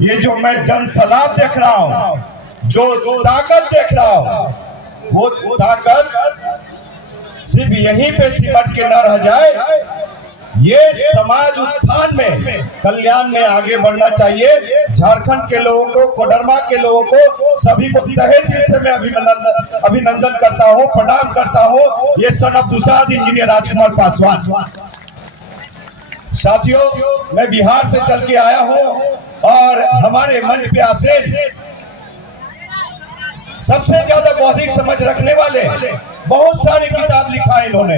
ये जो मैं जनसलाब देख रहा हूँ, जो ताकत देख रहा हूँ, वो ताकत सिर्फ यहीं पे सिमट के न रह जाए। ये समाज उत्थान में, कल्याण में आगे बढ़ना चाहिए। झारखंड के लोगों को, कोडरमा के लोगों को, सभी को तहे दिल से मैं अभिनंदन करता हूँ, प्रणाम करता हूँ। ये सन ऑफ दुसाध इंजीनियर राजकुमार पासवान। साथियों, मैं बिहार से चल के आया हूँ और हमारे मंच पे आशीष सबसे ज्यादा बौद्धिक समझ रखने वाले, बहुत सारी किताब लिखा है इन्होंने।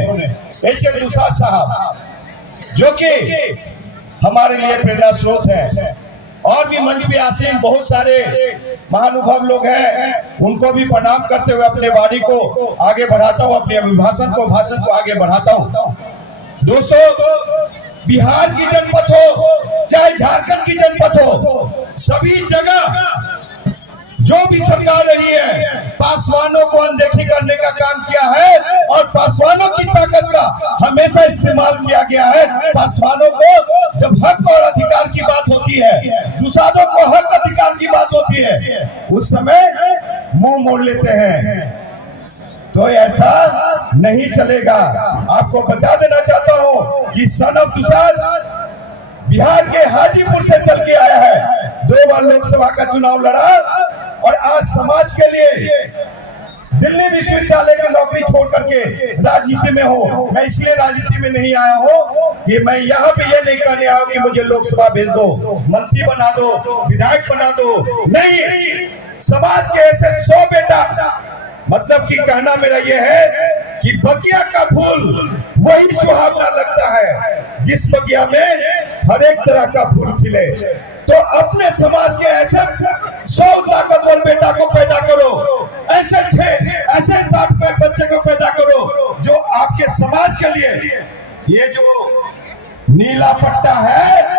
एच.एल. दुसाध साहब, जो कि हमारे लिए प्रेरणा स्रोत है। और भी मंच पे आसीन बहुत सारे महानुभव लोग हैं, उनको भी प्रणाम करते हुए अपने वाणी को आगे बढ़ाता हूँ, अपने भाषण को आगे बढ़ाता हूँ। दोस्तों, बिहार की जनपद हो चाहे झारखंड की जनपद हो, सभी जगह जो भी सरकार रही है, पासवानों को अनदेखी करने का काम किया है और पासवानों की ताकत का हमेशा इस्तेमाल किया गया है। पासवानों को जब हक और अधिकार की बात होती है, दुसाधों को हक अधिकार की बात होती है, उस समय मुंह मोड़ लेते हैं। तो ऐसा नहीं चलेगा। आपको बता देना चाहता हूं कि सन ऑफ दुसाध बिहार के हाजीपुर से चल के आया है, 2 बार लोकसभा का चुनाव लड़ा और आज समाज के लिए दिल्ली विश्वविद्यालय का नौकरी छोड़ करके राजनीति में हो। मैं इसलिए राजनीति में नहीं आया हूँ कि मैं यहाँ पे ये नहीं कहने आया कि मुझे लोकसभा भेज दो, मंत्री बना दो, विधायक बना दो। नहीं, समाज के ऐसे 100 बेटा, मतलब कि कहना मेरा ये है कि बगिया का फूल वही सुहावना लगता है जिस बगिया में हर एक तरह का फूल खिले। तो अपने समाज के ऐसे 100 ताकतवर बेटा को पैदा करो, ऐसे 60 बच्चे को पैदा करो जो आपके समाज के लिए, ये जो नीला पट्टा है,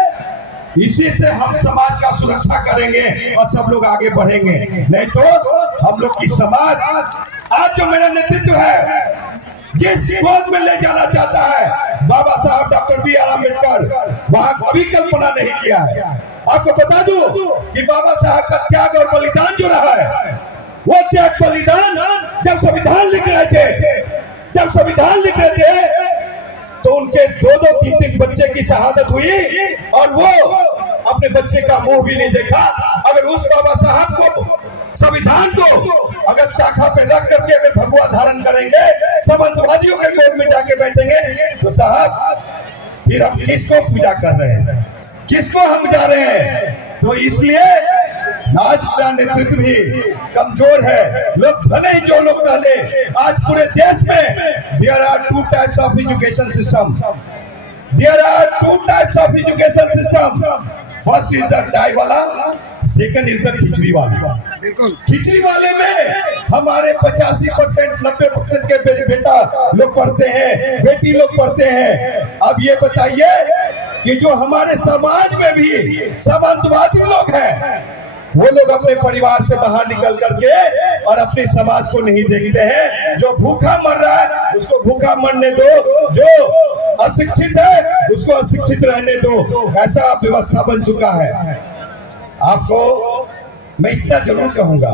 इसी से हम समाज का सुरक्षा करेंगे और सब लोग आगे बढ़ेंगे। नहीं तो हम लोग की समाज, आज जो मेरा नेतृत्व है, जिस गोद में ले जाना चाहता है बाबा साहब डॉक्टर B.R. अम्बेडकर, वहां कभी कल्पना नहीं किया है। आपको बता दूं कि बाबा साहब का त्याग और बलिदान जो रहा है, वो त्याग बलिदान जब संविधान लिख रहे थे, तो उनके 2-2, 3-3 बच्चे की शहादत हुई और वो अपने बच्चे का मुंह भी नहीं देखा। अगर उस बाबा साहब को, संविधान को अगर ताखा पे रख करके अगर भगवा धारण करेंगे, सामंतवादियों के गोद में जाके बैठेंगे, तो साहब फिर हम किसको पूजा कर रहे हैं, किसको हम जा रहे हैं? तो इसलिए आज का नेतृत्व भी कमजोर है। लोग भले ही जो लोग पहले, आज पूरे देश में there are 2 types of education system. First is the die वाला, सेकंड इज द खिचड़ी वाला। खिचड़ी वाले में हमारे 85%, 90% के बेटा लोग पढ़ते हैं, बेटी लोग पढ़ते हैं। अब ये बताइए कि जो हमारे समाज में भी सामंतवादी लोग हैं, वो लोग अपने परिवार से बाहर निकल करके और अपने समाज को नहीं देखते हैं। जो भूखा मर रहा है उसको भूखा मरने दो, जो अशिक्षित है उसको अशिक्षित रहने दो। ऐसा व्यवस्था बन चुका है। आपको मैं इतना जरूर कहूंगा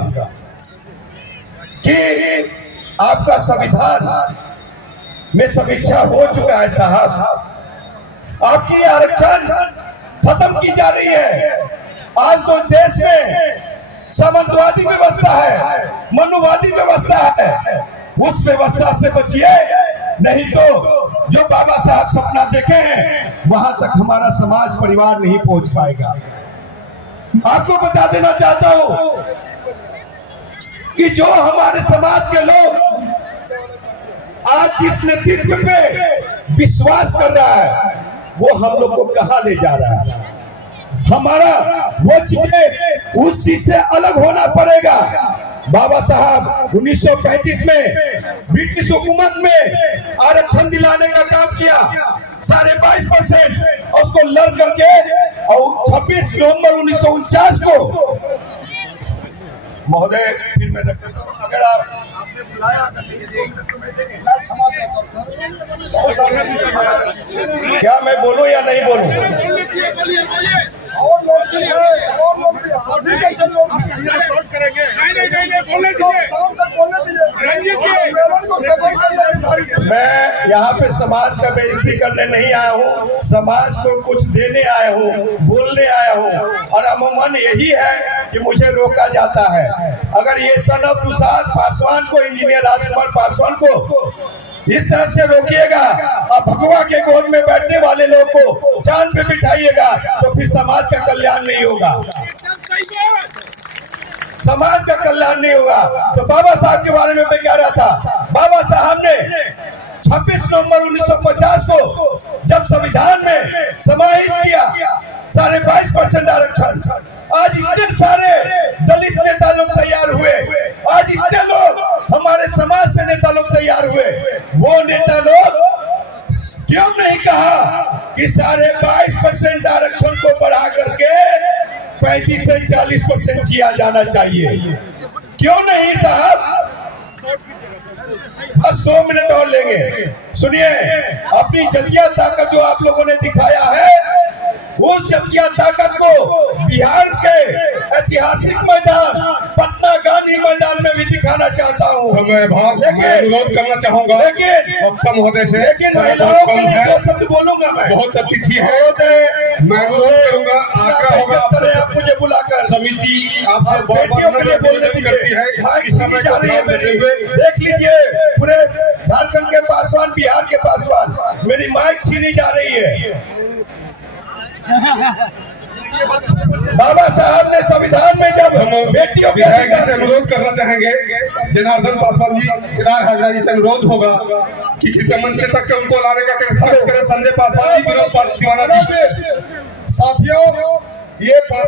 कि आपका संविधान में समीक्षा हो चुका है साहब। आपकी आरक्षण खत्म की जा रही है। आज तो देश में सामंतवादी व्यवस्था है, मनुवादी व्यवस्था है। उस व्यवस्था से बचिए, नहीं तो जो बाबा साहब सपना देखे हैं वहां तक हमारा समाज, परिवार नहीं पहुंच पाएगा। आपको बता देना चाहता हूं कि जो हमारे समाज के लोग आज जिस नेतृत्व पे विश्वास कर रहा है, वो हम लोग को कहां ले जा रहा है। हमारा वो चीजें, उस चीज से अलग होना पड़ेगा। बाबा साहब 1935 में ब्रिटिश हुकूमत में आरक्षण दिलाने का काम किया, 22.5%, और उसको लड़ करके और 26 नवंबर 1949 को, महोदय फिर मैं रख देता हूँ, अगर आपने बुलाया क्या मैं बोलूं या नहीं बोलूं? यहाँ पे समाज का बेइज्जती करने नहीं आया हूँ, समाज को कुछ देने आया हूँ, बोलने आया हूँ। और अमूमन यही है कि मुझे रोका जाता है। अगर ये सन ऑफ दुसाध पासवान को, इंजीनियर राजकुमार पासवान को इस तरह से रोकिएगा और भगवा के गोद में बैठने वाले लोग को चांद पे बिठाइएगा, तो फिर समाज का कल्याण नहीं होगा, समाज का कल्याण नहीं होगा। तो बाबा साहब के बारे में मैं कह रहा था, बाबा साहब ने 26 नवंबर 1950 को जब संविधान में समाहित किया 22.5% आरक्षण, आज इतने सारे दलित नेता लोग तैयार हुए, आज इतने लोग हमारे समाज से नेता लोग तैयार हुए। वो नेता लोग क्यों नहीं कहा कि 22.5% आरक्षण को बढ़ा करके 35 से 40% किया जाना चाहिए? क्यों नहीं साहब? बस 2 मिनट और लेंगे। सुनिए, अपनी जतिया ताकत जो आप लोगों ने दिखाया है, उस जतिया ताकत को बिहार के ऐतिहासिक मैदान पटना गांधी मैदान में भी दिखाना चाहता हूँ। मैं अनुरोध करना चाहूंगा, लेकिन महिलाओं के लिए 2 शब्द बोलूंगा मैं। बहुत अतिथि है, मैं अनुरोध करूंगा, आग्रह होगा आप मुझे बुलाकर समिति आपसे बेटियों के लिए बोलने दीजिए। देख लीजिए, पूरे झारखंड के पासवान, बिहार के पासवान, मेरी माइक छीनी जा रही है। बाबा साहब ने संविधान में जब बेटियों के अधिकार से अनुरोध करना चाहेंगे, जनार्दन पासवान जी, केदार हाजरा जी से अनुरोध होगा कि कृपया मंच तक उनको लाने का करें। संजय पासवान जी, विनोद पासवान जी। साथियों, ये